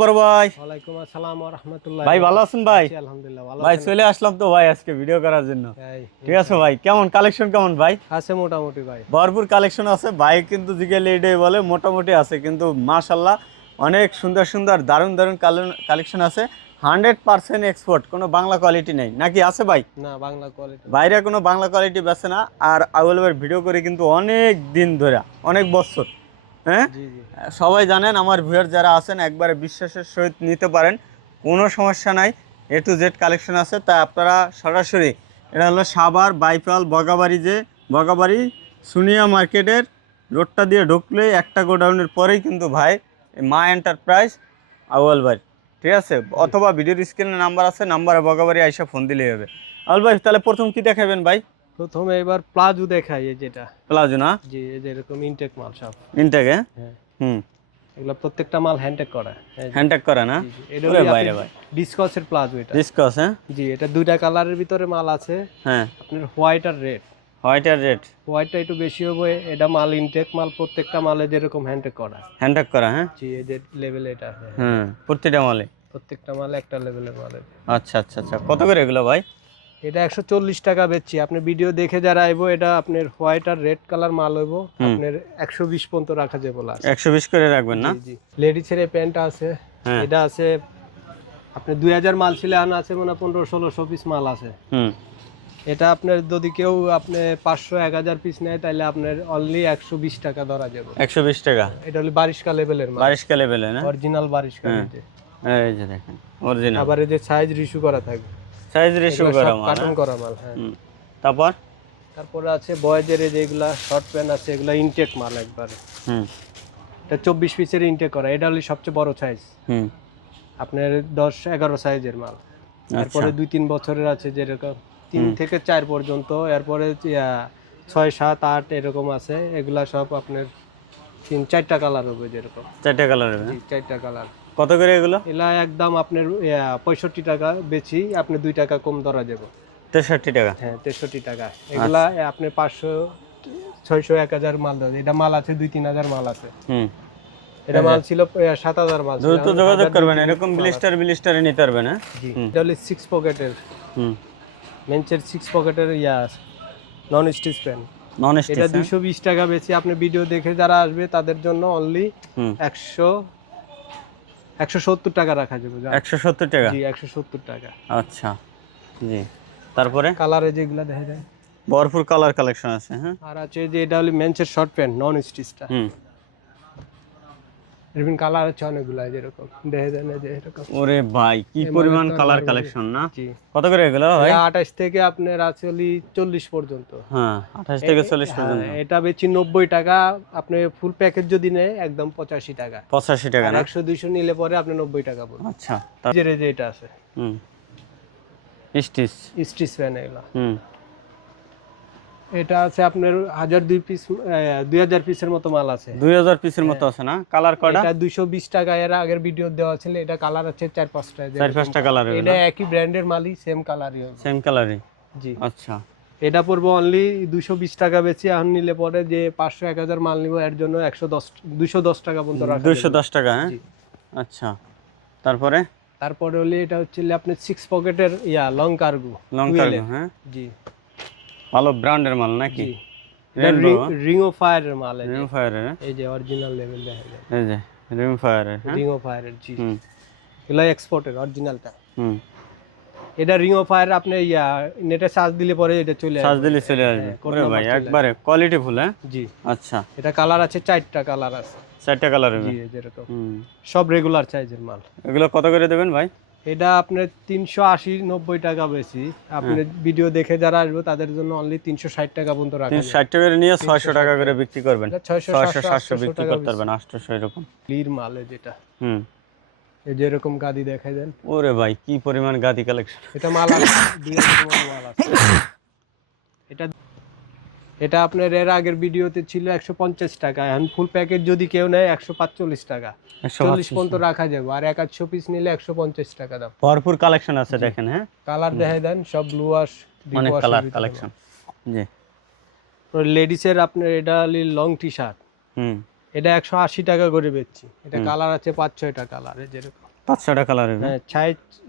বড় ভাই ওয়ালাইকুম আসসালাম ওয়া রাহমাতুল্লাহি। ভাই ভালো আছেন ভাই? আলহামদুলিল্লাহ ভালো ভাই আছেন? চলে আসলাম তো ভাই আজকে ভিডিও করার জন্য। এই ঠিক আছে ভাই, কেমন কালেকশন কেমন ভাই? আছে মোটামুটি ভাই। ভরপুর কালেকশন আছে ভাই, কিন্তু জিগেল এটাই বলে মোটামুটি আছে, কিন্তু মাশাল্লাহ অনেক সুন্দর সুন্দর দারুণ দারুণ কালেকশন আছে। 100% এক্সপোর্ট, কোনো বাংলা কোয়ালিটি নেই নাকি আছে ভাই? না, বাংলা কোয়ালিটি বাইরে কোনো বাংলা কোয়ালিটি বেছে না। আর আউল ভাই ভিডিও করে কিন্তু অনেক দিন ধরে, অনেক বছর, হ্যাঁ জি জি সবাই জানেন। আমার ভিউয়ার যারা আছেন একবারে বিশ্বাসের সহিত নিতে পারেন, কোনো সমস্যা নাই। এ টু জেড কালেকশন আছে, তাই আপনারা সরাসরি, এটা হলো সাভার বাইপাল বগাবাড়ি সুনিয়া মার্কেটের রোডটা দিয়ে ঢুকলেই একটা গোডাউনের পরেই কিন্তু ভাই মা এন্টারপ্রাইজ আউয়াল ভাই, ঠিক আছে? অথবা ভিডিওর স্ক্রিনে নাম্বার আছে, নাম্বারে বগাবাড়ি আইসা ফোন দিলেই হবে। আউয়াল ভাই তাহলে প্রথম কি দেখাবেন ভাই? প্রথমে এবার প্লাজো দেখাই, এই যেটা প্লাজো না? জি, এই যে এরকম ইনটেক মাল সব। ইনটেকে? হ্যাঁ, হুম, এগুলো প্রত্যেকটা মাল হ্যান্ডটেক করা। হ্যান্ডটেক করা না? এটা ওরে বাইরে ভাই, ডিসকাসের প্লাজো এটা। ডিসকাস, হ্যাঁ জি, এটা দুইটা কালারের ভিতরে মাল আছে। হ্যাঁ, আপনার হোয়াইট আর রেড। হোয়াইট আর রেড। হোয়াইটটা একটু বেশি হবে, এটা মাল ইনটেক মাল, প্রত্যেকটা মালে যেরকম হ্যান্ডটেক করা। হ্যান্ডটেক করা, হ্যাঁ জি, এই যে লেভেল এটা আছে। হুম, প্রতিটা মালে। প্রত্যেকটা মালে একটা লেভেলের মাল। আচ্ছা আচ্ছা আচ্ছা, কত করে এগুলো ভাই? এটা 140 টাকা বেচছি। আপনি ভিডিও দেখে যারা আইবো, এটা আপনার হোয়াইট আর রেড কালার মাল হইব, আপনার 120 পর্যন্ত রাখা যাবে বলা আছে। 120 করে রাখবেন না? জি জি। লেডিসের এই প্যান্টটা আছে, হ্যাঁ। এটা আছে আপনি 2000 মাল ছিল, আনা আছে মনে 1500-1600 পিস মাল আছে। হুম, এটা আপনার যদি কেউ আপনি 500-1000 পিস নেয়, তাহলে আপনার অনলি 120 টাকা ধরা যাবে। 120 টাকা। এটা হলো বারিশকা লেভেলের মাল, 22 কা লেভেলে না? অরিজিনাল বারিশকা। এই যে দেখেন অরিজিনাল। আবার এই যে সাইজ রিস্যু করা থাকবে, সাইজ রেশিও করা মাল, কার্টন করা মাল। হ্যাঁ। হুম, তারপর তারপরে আছে বয়েজের যেগুলা শর্ট প্যান্ট আছে, এগুলা ইনটেক মাল একবারে। হুম এটা 24 পিসের ইনটেক করা, এটা হলো সবচেয়ে বড় সাইজ। হুম, আপনার 10-11 সাইজের মাল। এরপরে 2-3 বছরের আছে, যেরকম 3 থেকে 4 পর্যন্ত। এরপরে 6, 7, 8 এরকম আছে। এগুলা সব আপনার 3-4টা কালার হবে, যেরকম 4টা কালার হবে। 4টা কালার। কত করে এগুলো? এলা একদম আপনার 65 টাকা বেচি, আপনি 2 টাকা কম ধরা যাবে। 63 টাকা। হ্যাঁ, 63 টাকা। এগুলা আপনি 500, 600, 1000 মাল দেয়। এটা মাল আছে 2-3000 মাল আছে। হুম, এটা মাল ছিল 7000 মাল ছিল। দ্রুত যোগাযোগ করবেন, এরকম ব্লিস্টারে নিতে পারবেন। হ্যাঁ, জি, এটা হলো 6 পকেটের, হুম, মেন্সের 6 পকেটের নন স্টিচ পেন। নন এটা স্টিচ। 220 টাকা বেশি। আপনি ভিডিও দেখে যারা আসবে তাদের জন্য অনলি হুম, 170 টাকা রাখা যাবে। 170 টাকা। জি, 170 টাকা। আচ্ছা, জি, তারপরে কালারে যেগুলা দেখা যায়, ভরপুর কালার কালেকশন আছে। হ্যাঁ, আর আছে যে এটা হলো মেন্সের শর্ট প্যান্ট নন স্টিচটা। হুম, এরকম কালার আছে অনেকগুলা, যেরকম দেখা যায় না, যে এরকম। ওরে ভাই কি পরিমাণ কালার কালেকশন না? জি। কত করে এগুলো ভাই? 28 থেকে আপনার আছে 40 পর্যন্ত। হ্যাঁ, 28 থেকে 40 পর্যন্ত। এটা বেচি 90 টাকা। আপনি ফুল প্যাকেজ যদি নেয় একদম 85 টাকা। 85 টাকা না? 100-200 নিলে পরে আপনি 90 টাকা পড়বে। আচ্ছা, যে এটা আছে হুম, স্টিচ। স্টিচ প্যান এগুলা। হুম, এটা আছে আপনার 2000 পিসের মতো মাল আছে। 2000 পিসের মতো আছে না? কালার কয়টা? এটা 220 টাকা। এর আগের ভিডিও দেওয়া ছিল। এটা কালার আছে 4-5টা। 4-5টা কালার হবে এটা না? একই ব্র্যান্ডের মালই, সেম কালারই হবে। সেম কালারই। জি। আচ্ছা, এটা পড়বে অনলি 220 টাকা বেচি। এখন নিলে পরে যে 500-1000 মাল নিব, এর জন্য 210 টাকা পর্যন্ত রাখা যাবে। 210 টাকা। হ্যাঁ, জি। আচ্ছা, তারপরে তারপরে হলে এটা হচ্ছে আপনার 6 পকেটের লং কার্গো। Long cargo. হ্যাঁ, জি ভালো ব্র্যান্ডের মাল নাকি? জি। রিং অফ ফায়ারের মাল। রিং ফায়ারের। এই যে অরিজিনাল লেভেল দেখা যায়, এই যে রিং ফায়ারের। হ্যাঁ, রিং অফ ফায়ারের। জি, হুম এগুলো এক্সপোর্টের অরিজিনালটা। হুম, এটা রিং অফ ফায়ার। আপনি নেটে সার্চ দিলে পরে এটা চলে আসবে। সাজ দিলে চলে আসবে। ওরে ভাই একবারে কোয়ালিটি ফুল। হ্যাঁ, জি। আচ্ছা, এটা কালার আছে 4টা কালার আছে। 4টা কালার হবে। জি, যেরকম হুম, সব রেগুলার সাইজের মাল। এগুলো কত করে দেবেন ভাই? এটা আপনার 380-90 টাকা বেশি। আপনি ভিডিও দেখে যারা আসবে তাদের জন্য অনলি 360 টাকা পর্যন্ত রাখা যাবে। 360 টাকা করে নিয়ে 600 টাকা করে বিক্রি করবেন। 600-700 বিক্রি করতে পারবেন, 800 এরকম। লির মাল যেটা, হুম, এই যেরকম গাদি দেখাই দেন। ওরে ভাই কি পরিমাণ গাদি কালেকশন। এটা মাল আছে 2000 মতো মাল আছে। এটা আপনার এর আগের ভিডিওতে ছিল 150 টাকা। এখন ফুল প্যাকেজ যদি কেউ নেয় 145 টাকা। 40 পর্যন্ত রাখা যাবে। আর 100 পিস নিলে 150 টাকা দাম। ভরপুর কালেকশন আছে দেখেন। হ্যাঁ, কালার দেখাই দেন, সব ব্লু ওয়াশ, অনেক কালার কালেকশন। জি, লেডিসের আপনার এটা লং টি শার্ট। হুম, এটা 180 টাকা করে বেচছি। এটা কালার আছে 5-6টা কালার, যেরকম 5-6টা কালার হবে। হ্যাঁ,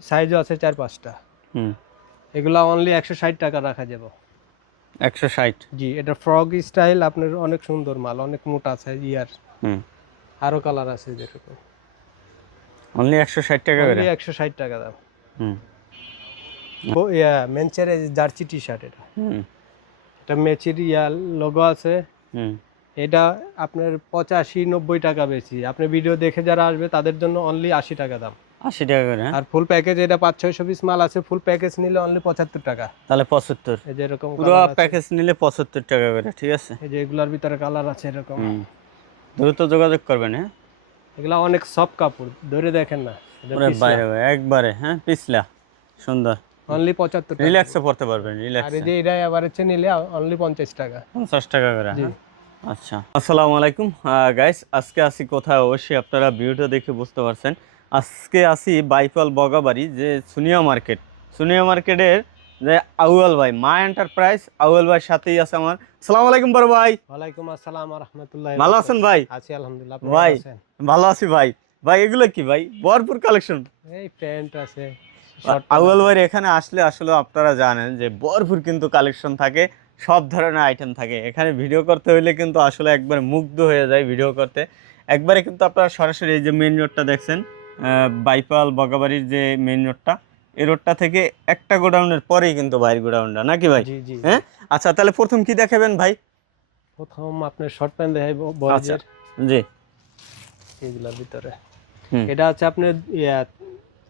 সাইজও আছে 4-5টা। হুম, এগুলা অনলি 160 টাকা রাখা যাবে। 160। জি, এটা ফ্রগ স্টাইল, আপনার অনেক সুন্দর মাল, অনেক মোটা সাইজ ইয়ার। হুম, আরো কালার আছে যেরকম। অনলি 160 টাকা করে। অনলি 160 টাকা দাম। হুম, মেনচের জার্সি টি শার্ট এটা। হুম, এটা মেচির লোগো আছে। হুম, এটা আপনার 85-90 টাকা বেশি। আপনি ভিডিও দেখে যারা আসবে তাদের জন্য অনলি 80 টাকা দাম। 80 টাকা করে। হ্যাঁ, আর ফুল প্যাকেজ এটা 500-600 পিস মাল আছে, ফুল প্যাকেজ নিলে অনলি 75 টাকা। তাহলে 75। এই যে এরকম পুরো কালার আছে। প্যাকেজ নিলে 75 টাকা করে, ঠিক আছে। এই যে এগুলার ভিতরে কালার আছে এরকম। হুম, দ্রুত যোগাযোগ করবেন। হ্যাঁ, এগুলা অনেক সফট কাপড়, ধরে দেখেন না। ওরে বাইরে ভাই একবারে, হ্যাঁ পিছলা সুন্দর, অনলি 75 টাকা। রিল্যাক্সে পড়তে পারবেন, আর এই রিল্যাক্সে। যে এটা আবার হচ্ছে নিলে অনলি 50 টাকা। 50 টাকা করে। জি। হ্যাঁ, আচ্ছা। আসসালামু আলাইকুম গাইস, আজকে আসি কোথায় অবশ্যই আপনারা ভিডিওটা দেখে বুঝতে পারছেন। আজকে আসি বাইপাল বগাবাড়ি, যে সুনিয়া মার্কেট, সুনিয়া মার্কেটের যে আউয়াল ভাই, মা এন্টারপ্রাইজ, আউয়াল ভাইয়ের সাথেই আছে আমার। আসসালামু আলাইকুম বড় ভাই। ওয়ালাইকুম আসসালাম ওয়া রাহমাতুল্লাহি। ভালো আছেন ভাই? আছি আলহামদুলিল্লাহ। আপনি ভাই ভালো আছেন? ভালো আছি ভাই। ভাই এগুলো কি ভাই? ভরপুর কালেকশন। এই প্যান্ট আছে। আউয়াল ভাইয়ের এখানে আসলে আসলে আপনারা জানেন যে ভরপুর কিন্তু কালেকশন থাকে, সব ধরনের আইটেম থাকে। এখানে ভিডিও করতে হইলে কিন্তু আসলে একবার মুগ্ধ হয়ে যায় ভিডিও করতে। একবারে কিন্তু আপনারা সরাসরি এই যে মেইন রোডটা দেখছেন, বাইপাল বগাবাড়ির যে মেইন রোডটা, এই রোডটা থেকে একটা গোডাউনের পরেই কিন্তু বাইরের গোডাউনটা, নাকি ভাই? জি জি। হ্যাঁ, আচ্ছা তাহলে প্রথম কি দেখাবেন ভাই? প্রথম আপনার শর্ট প্যান্ট দেখাই আচ্ছা, বয়েজের। জি। এগুলোর ভিতরে হুম, এটা আছে আপনার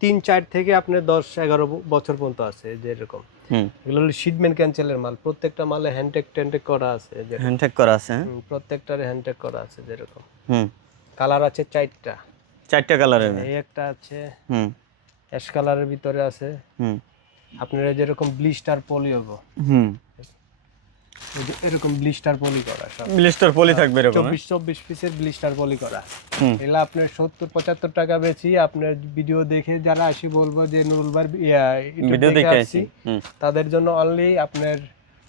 3-4 থেকে আপনার 10-11 বছর পর্যন্ত আছে, যে এরকম। হুম, এগুলো হলো শিটমেন্ট ক্যান্সেলের মাল, প্রত্যেকটা মালে হ্যান্ডটেক ট্যান্টেক করা আছে, যে হ্যান্ডটেক করা আছে। হ্যাঁ, প্রত্যেকটার হ্যান্ডটেক করা আছে যেরকম। হুম, কালার আছে 4টা। 4টা কালারের। এই একটা আছে হুম, অ্যাশ কালারের ভিতরে আছে। হুম, আপনার যেরকম ব্লিস্টার পলি হবে, হুম, এই যে এরকম ব্লিস্টার পলি করা সব। ব্লিস্টার পলি থাকবে এরকম। 24 পিসের ব্লিস্টার পলি করা। হুম, এগুলো আপনার 70-75 টাকা বেশি। আপনার ভিডিও দেখে যারা আসি বলবো যে নুরুল ভাই ভিডিও দেখে দেখে আসছি, আসি। হুম, তাদের জন্য অনলি আপনার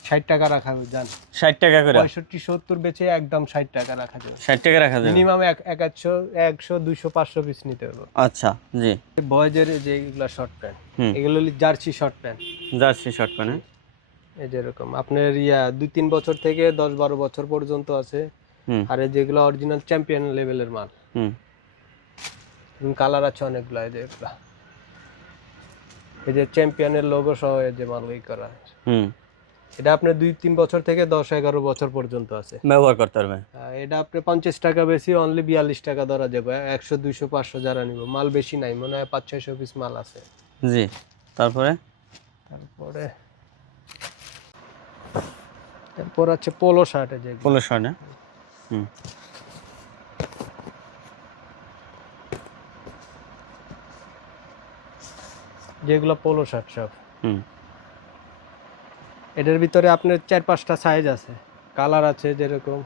60 টাকা রাখা যান। 60 টাকা করে। 65-70 বেচে একদম 60 টাকা রাখা যাবে। 60 টাকা রাখা যাবে। মিনিমাম 100-200-500 পিস নিতে হবে। আচ্ছা, জি। বয়েজের যে এগুলা শর্ট প্যান্ট, হুম, এগুলো হলো jersey short pant. Jersey short pant. এই যেরকম আপনার 2-3 বছর থেকে 10-12 বছর পর্যন্ত আছে। হুম, আর এই যেগুলো অরিজিনাল চ্যাম্পিয়ন লেভেলের মাল। হুম, কালার আছে অনেকগুলো। এই যে এগুলা, এই যে চ্যাম্পিয়নের লোগো সহ এই যে মাল ওই করা। হুম, এটা আপনার 2-3 বছর থেকে 10-11 বছর পর্যন্ত আছে। ব্যবহার করতে পারবে। এটা আপনি 50 টাকা বেশি, অনলি 42 টাকা ধরা যাবে। 100-200-500 যারা নিব, মাল বেশি নাই, মনে হয় 500-600 পিস মাল আছে। জি। তারপরে তারপরে তারপর আছে পোলো শার্ট, এই যে পোলো শার্ট। হুম, যেগুলো পোলো শার্ট সব। হুম, এটার ভিতরে আপনার 4-5টা সাইজ আছে, কালার আছে যেরকম।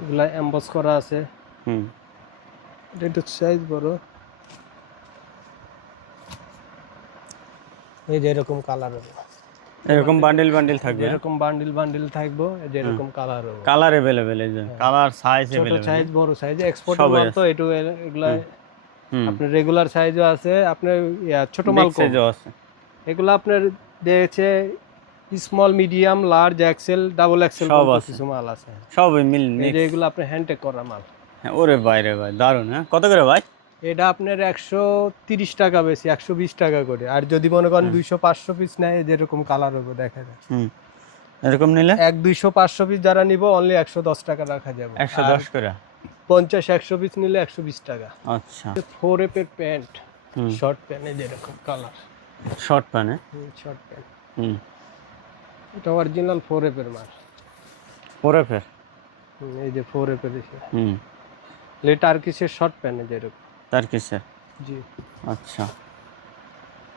এগুলা এমবস করা আছে। হুম, এটা একটু সাইজ বড়। এই যে এরকম কালার হবে, এরকম বান্ডিল বান্ডিল থাকবে। যেরকম বান্ডিল বান্ডিল থাকবো, যেরকম কালার হবে। কালার अवेलेबल, এই যে কালার সাইজ ছোট अवेलेबल। সাইজ, বড় সাইজ, এক্সপোর্টের সবই মাল আছে। তো একটু এগুলা। হুম, আপনার রেগুলার সাইজও আছে, আপনার ছোট মাল বিগ কম। সাইজও আছে। এগুলো আপনার দিয়েছে small, medium, large, XL, double XL সব পর্যন্ত আছে, কিছু মাল আছে। সবই মিল এই মিক্স। যে এগুলো আপনার হ্যান্ডটেক করা মাল। হ্যাঁ, ওরে বাইরে ভাই দারুন। হ্যাঁ, কত করে ভাই? এটা আপনার 130 টাকা বেশি, 120 টাকা করে। আর যদি মনে করেন 200-500 পিস নেয়, যেরকম কালার হবে দেখা যায়। হুম, এরকম নিলে 200-500 পিস যারা নিব অনলি 110 টাকা রাখা যাবে। 110 করে। 50-100 পিস নিলে 120 টাকা। আচ্ছা। 4F এর প্যান্ট, হুম, শর্ট প্যান্টে যেরকম colour. Short pant. Short pant, হুম, এটা অরিজিনাল 4F এর মাল। পরে ফের। এই যে 4F এর এসে হুম, টার্কিশের শর্ট প্যান্ট যেরকম। তার কিসের? জি। আচ্ছা।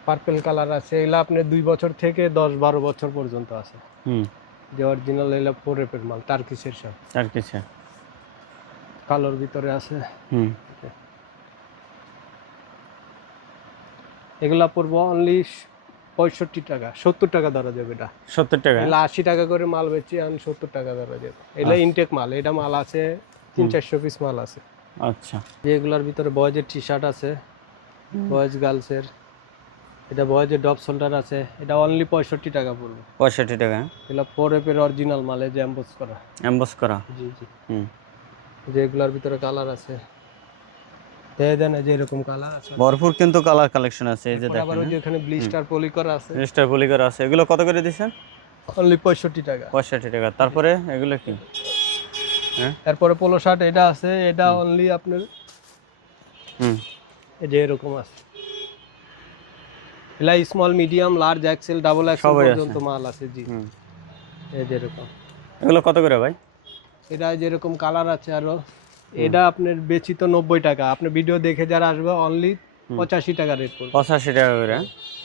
পার্পল কালার আছে, এগুলো আপনার 2 বছর থেকে 10-12 বছর পর্যন্ত আছে। হুম, যে অরিজিনাল এগুলো 4F এর মাল, টার্কিশের সব। তার কিসের? কালোর ভিতরে আছে। হুম, এগুলা পড়বো অনলি 65 টাকা, 70 টাকা ধরা যাবে। এটা 70 টাকা। এগুলা 80 টাকা করে মাল বেচি, আমি 70 টাকা ধরা যাবে। এগুলা ইনটেক মাল, এটা মাল আছে 300-400 পিস মাল আছে। আচ্ছা যেগুলোর ভিতরে বয়েজের টি শার্ট আছে, বয়েজ গার্লসের, এটা বয়েজের ডপ শোল্ডার আছে, এটা অনলি 65 টাকা পড়বে। 65 টাকা এগুলো 4F-এর অরিজিনাল মালে যে এমবোস করা। এমবস করা। জি জি। হুম যেগুলোর ভিতরে কালার আছে, দেখে দেন যে এরকম কালার আছে। ভরপুর কিন্তু কালার কালেকশন আছে, এই যে তারপরে আবার দেখেন। ওই যে এখানে ব্লিস্টার পলি করা আছে, রেজিস্টার পলি করা আছে, এগুলো কত করে দিচ্ছেন? অনলি 65 টাকা। 65 টাকা। তারপরে এগুলো কি? হ্যাঁ এরপরে পোলো শার্ট এটা আছে, এটা অনলি আপনার হুম এই যে এরকম আছে। এলা small, medium, large, XL, double XL সবাই আছে। পর্যন্ত মাল আছে। জি, হুম এই যে এরকম। এগুলো কত করে ভাই? এটা যেরকম কালার আছে আরো, এটা আপনার বেচি তো 90 টাকা। আপনি ভিডিও দেখে যারা আসবে অনলি 85 টাকা রেট পড়বে। 85 টাকা করে।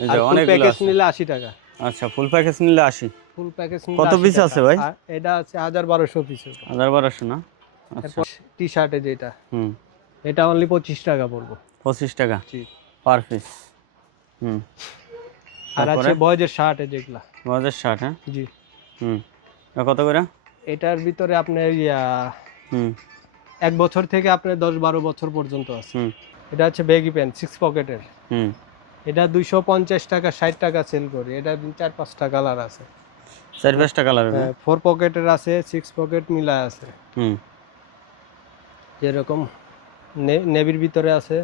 এই যে আর ফুল অনেকগুলো প্যাকেজ আছে। নিলে 80 টাকা। আচ্ছা ফুল প্যাকেজ নিলে 80। ফুল প্যাকেজ নিলে কত 80 পিস টাকা। আছে ভাই? আর এটা আছে 1200 পিস। 1200 না? আচ্ছা এরপর টি শার্টে যেটা, হুম এটা অনলি 25 টাকা পড়বে। 25 টাকা জি। Per piece. হুম আর আছে বয়েজের শার্টে যেগুলা। বাজার 60 হ্যাঁ। জি। হুম এটা কত করে? এটার ভিতরে আপনার হুম 1 বছর থেকে আপনার 10-12 বছর পর্যন্ত আছে। হুম এটা হচ্ছে বেগি প্যান্ট 6 পকেটের। হুম এটা 250 টাকা 60 টাকা সেল করি। এটা 4-5টা কালার আছে। 4-5টা কালার হবে। 4 পকেটের আছে, 6 পকেট মিলা আছে। হুম যেরকম নেভির ভিতরে আছে,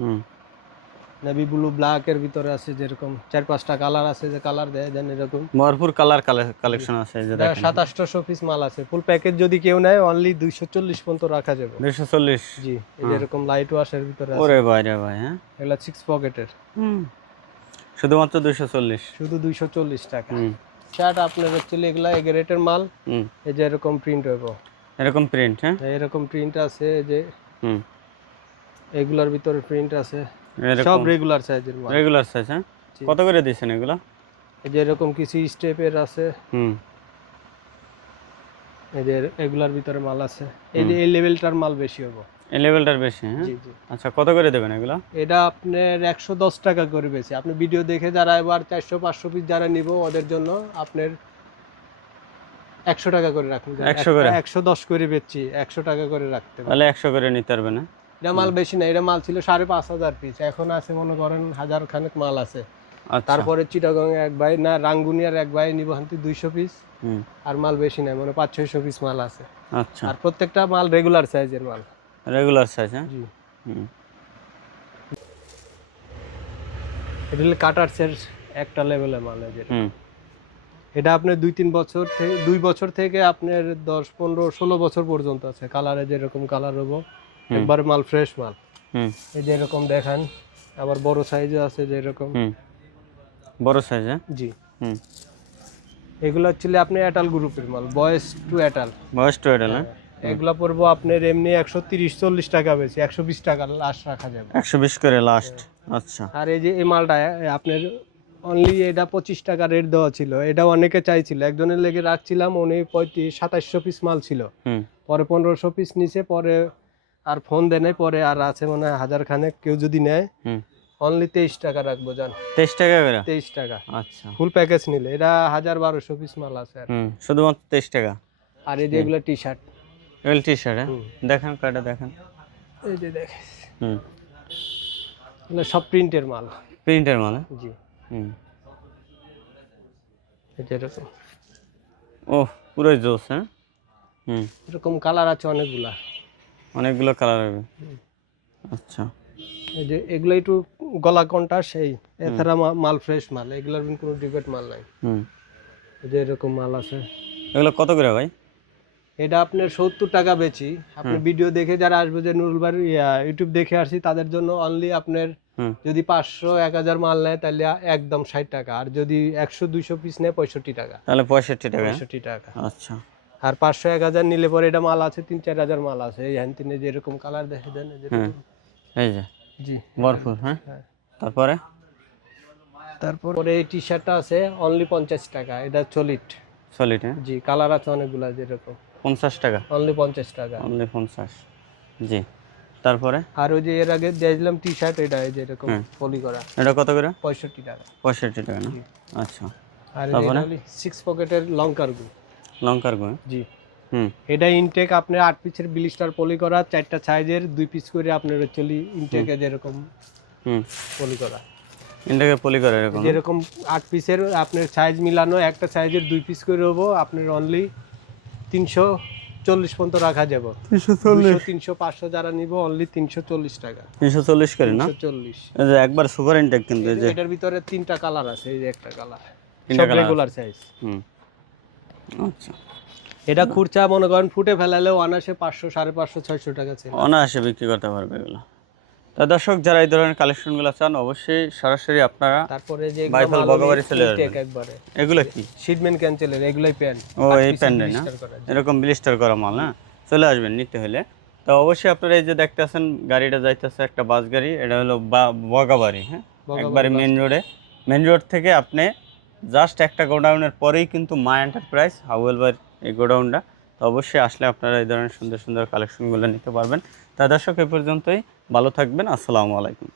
হুম নেভি ব্লু ব্ল্যাক এর ভিতরে আছে, যেরকম 4-5টা কালার আছে। যে কালার দেয় দেন এরকম। ভরপুর কালার কালেকশন আছে, এই যে এটা দেখেন। 2700 পিস মাল আছে। ফুল প্যাকেজ যদি কেউ নেয় অনলি 240 পর্যন্ত রাখা যাবে। 240। জি, এই যে এরকম লাইট ওয়াশের ভিতরে আছে। ওরে ভাই রে ভাই হ্যাঁ। এগুলা 6 পকেটের, হুম শুধুমাত্র 240। শুধু 240 টাকা। হুম শার্ট আপনার অ্যাকচুয়ালি এগুলা এই রেটের মাল। হুম এই যে এরকম প্রিন্ট হইব, এরকম প্রিন্ট হ্যাঁ। এরকম প্রিন্ট আছে। এই যে হুম এগুলার ভিতরে প্রিন্ট আছে, সব এরকম রেগুলার সাইজের মাল। রেগুলার সাইজ হ্যাঁ। জি। কত করে দিচ্ছেন এগুলো? এই যে এরকম কিছু স্টেপের আছে, হুম এই যে এগুলার ভিতরে মাল আছে। এই যে এই লেভেলটার মাল বেশি হবে। এই লেভেলটার বেশি হ্যাঁ। জি জি। আচ্ছা কত করে দেবেন এগুলো? এটা আপনার 110 টাকা করে বেশি। আপনি ভিডিও দেখে যারা এবার 400-500 পিস যারা নিব ওদের জন্য আপনার 100 টাকা করে রাখুন। 100 করে? 110 করে বেচছি, 100 টাকা করে রাখতে হবে। তাহলে 100 করে নিতে পারবে না? এটা মাল বেশি না, এটা মাল ছিল 5,500 পিস, এখন আছে মনে করেন 1000 খানেক মাল আছে। আচ্ছা তারপরে চিটাগং এক ভাই না রাঙ্গুনিয়ার এক ভাই নিব হান্তি 200 পিস। হুম আর মাল বেশি নাই, মানে 500-600 পিস মাল আছে। আচ্ছা আর প্রত্যেকটা মাল রেগুলার সাইজের মাল। রেগুলার সাইজ হ্যাঁ। জি। হুম এটা হলো কাটার্সের একটা লেভেলের মাল। এই যে হুম এটা আপনার 2-3 বছর থেকে 2 বছর থেকে আপনার 10-15-16 বছর পর্যন্ত আছে। কালারে যেরকম কালার হবো, একবার মাল ফ্রেশ মাল। হুম এই যে এরকম দেখেন, আবার বড় সাইজও আছে যেরকম। হুম বড় সাইজ হ্যাঁ। জি। হুম এগুলো অ্যাকচুয়ালি আপনি অ্যাটাল গ্রুপের মাল, বয়েস টু অ্যাটাল। বয়স তো এটা না? এগুলা পড়বো আপনার এমনি 130-140 টাকা বেশি, 120 টাকা লাস্ট রাখা যাবে। 120 করে লাস্ট। আচ্ছা আর এই যে এই মালটা আপনার অনলি এটা 25 টাকা রেট দেওয়া ছিল। এটা অনেকে চাইছিল, একজনের লেগে রাখছিলাম, উনি 2700 পিস মাল ছিল। হুম পরে 1500 পিস নিচে, পরে আর ফোন দেয় নাই। পরে আর আছে মনে হয় 1000 খানেক, কেউ যদি নেয় হুম অনলি 23 টাকা রাখবো জান। 23 টাকা করে? 23 টাকা আচ্ছা ফুল প্যাকেজ নিলে। এটা 1200 পিস মাল আছে। আর শুধুমাত্র 23 টাকা। আর এই যে এগুলো টি শার্ট, এল টি শার্ট হ্যাঁ। দেখেন কয়টা দেখেন। এই যে দেখ, হুম এগুলো সব প্রিন্টের মাল। প্রিন্টের মানে? জি। হুম এই যে এরকম ও পুরোই জোস হ্যাঁ। হুম এরকম কালার আছে অনেকগুলা। অনেকগুলো কালার হবে। আচ্ছা এই যে এগুলো একটু গলা কোনটা সেই, এছাড়া মাল ফ্রেশ মাল, এগুলোর কোনো ডিবেট মাল নাই। হুম এই যে এরকম মাল আছে। এগুলো কত করে ভাই? এটা আপনার 70 টাকা বেচি। আপনি ভিডিও দেখে যারা আসবে, যে নুরুল ভাই ইউটিউব দেখে আসছি, তাদের জন্য অনলি আপনার হুম যদি 500-1000 মাল নেয় তাহলে একদম 60 টাকা। আর যদি 100-200 পিস নেয় 65 টাকা। তাহলে 65 টাকা? 65 টাকা। আচ্ছা আর 500-1000 নিলে পরে এটা মাল আছে 3-4000 মাল আছে। এই হ্যান তিনে যেরকম কালার দেখে দেন, এই যে এই যে জি ভরপুর হ্যাঁ। তারপরে তারপরে এই টি শার্টটা আছে অনলি 50 টাকা। এটা সলিড। সলিড হ্যাঁ। জি, কালার আছে অনেকগুলা যেরকম। 50 টাকা? অনলি 50 টাকা। অনলি 50। জি তারপরে? আর ওই যে এর আগে দিয়েছিলাম টি শার্ট, এটা এই যে এরকম পলি করা, এটা কত করে? 65 টাকা। 65 টাকা না? আচ্ছা আর এটা হলো 6 পকেটের লং কার্গো। লঙ্কার গো? জি। হুম এটা ইনটেক আপনার 8 পিসের ব্লিস্টার পলি করা, 4টা সাইজের 2 পিস করে আপনার চলি ইনটেকে যেরকম হুম পলি করা, ইনটাকে পলি করে এরকম না? যেরকম 8 পিসের আপনার সাইজ মিলানো, একটা সাইজের 2 পিস করে হবো আপনার অনলি 340 পর্যন্ত রাখা যাবে। 340 300 500 যারা নিব অনলি 340 টাকা। 340 করে না? 340। এই যে একবার সুপার ইনটেক কিন্তু এই যে এটার ভিতরে 3টা কালার আছে, এই যে একটা কালার, তিনটা সব colour রেগুলার সাইজ। হুম আচ্ছা, এটা খুরচা মনে করেন ফুটে ফেলালেও অনাসে 500 550 600 টাকা ছিল। অনায়াসে বিক্রি করতে পারবে এগুলো। তা দর্শক যারা এই ধরনের কালেকশনগুলো চান অবশ্যই সরাসরি আপনারা তারপরে যে বাইফল বগাবাড়ি চলে আসবেন। একবারে এগুলো কি? শিটম্যান ক্যান্সেলের এগুলাই প্যান্ট। ও এই প্যান্ডে না, এরকম ব্লিস্টার করা মাল না? চলে আসবেন নিতে হলে। তো অবশ্যই আপনারা এই যে দেখতেছেন গাড়িটা যাইতেছে একটা বাস গাড়ি, এটা হলো বগাবাড়ি, হ্যাঁ একবারে মেন রোড থেকে আপনি জাস্ট একটা গোডাউনের পরেই কিন্তু মা এন্টারপ্রাইজ হাউয়েলবার এই গোডাউনটা। তো অবশ্যই আসলে আপনারা এই ধরনের সুন্দর সুন্দর কালেকশনগুলো নিতে পারবেন। তা দর্শক এই পর্যন্তই, ভালো থাকবেন, আসসালামু আলাইকুম।